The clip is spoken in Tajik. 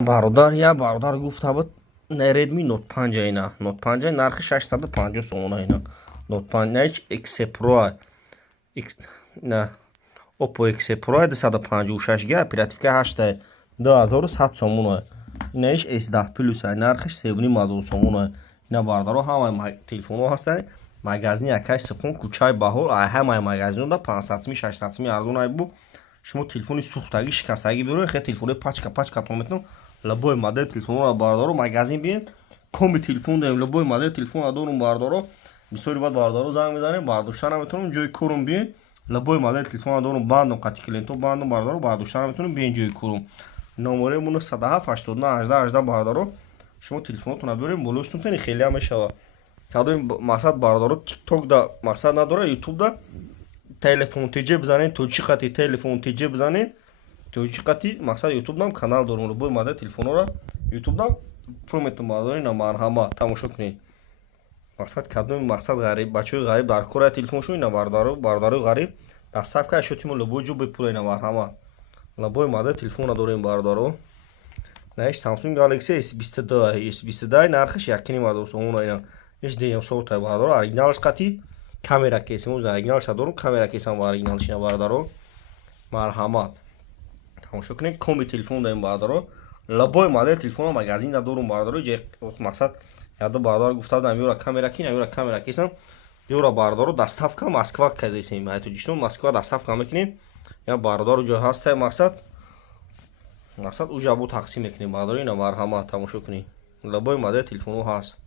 Бародар, я бародар гуфта буд Redmi Note 5 اینا Note 5 нархи 650 сомона اینا Note 5 نه X Pro نه Oppo X Pro 256 га оперативка 8 2100 сомона اینا S10 Plus нархиш 7,5 сомона اینا бародаро ҳамаи телефонҳо ҳастанд магазини якаш сухун кӯчаи баҳор ҳамаи магазинҳода 500 600 арзон айбу шумо телефони сӯхтагӣ шикастагӣ бирӯед хе телефони пачка метон любой модель телефонро бародаро магазин биен коми телефон дорем любой модель телефон дорум бародаро мисоли бад бародаро занг мезанем бардошта наметонем ҷои кӯрум биен любой модель телефон дорум бандум қати клиентҳо бандум бародаро бардошта наметонем биен ҷои кӯрум номеремон 107 89 18 18 бародаро шумо телефонотон бирем болоштон тани хеле ҳам мешава кадои мақсад бародаро тикток да мақсад надора ютуб да телефон тиҷе бизанед то чӣ қати телефон тиҷе бизанед то чӣ қати мақсад ютубдам канал дорум любой модель телефонҳоро ютубдам филметон бардоред на марҳамат тамошо кунед мақсад кадоми мақсад ғариб бачаҳои ғариб дар кора телефоншо ина бародарои ғариб дастафка шотимо любой ҷо бипулай на марҳамат любой модель телефона дорем бародаро наиш Samsung Galaxy S22 нархиш 1,2 сомона ина HD сотай бародаро оригиналаш қати камера кесим оригиналша дорум камера кесам оригиналш ина бародаро марҳамат тамошо кунед коми телефон дорем бародаро любой модель телефона магазин дорум бародаро мақсад яда бардар гуфта будам ёра камера кин ёра камера кесам ёра бардаро доставка Москва кадесем айтоҷиштон Москва доставка мекунем я бардаро ҷо ҳастай мақсад уҷа бу тақсим мекунем бардаро ина марҳамат тамошо кунед любой модель телефонҳо ҳаст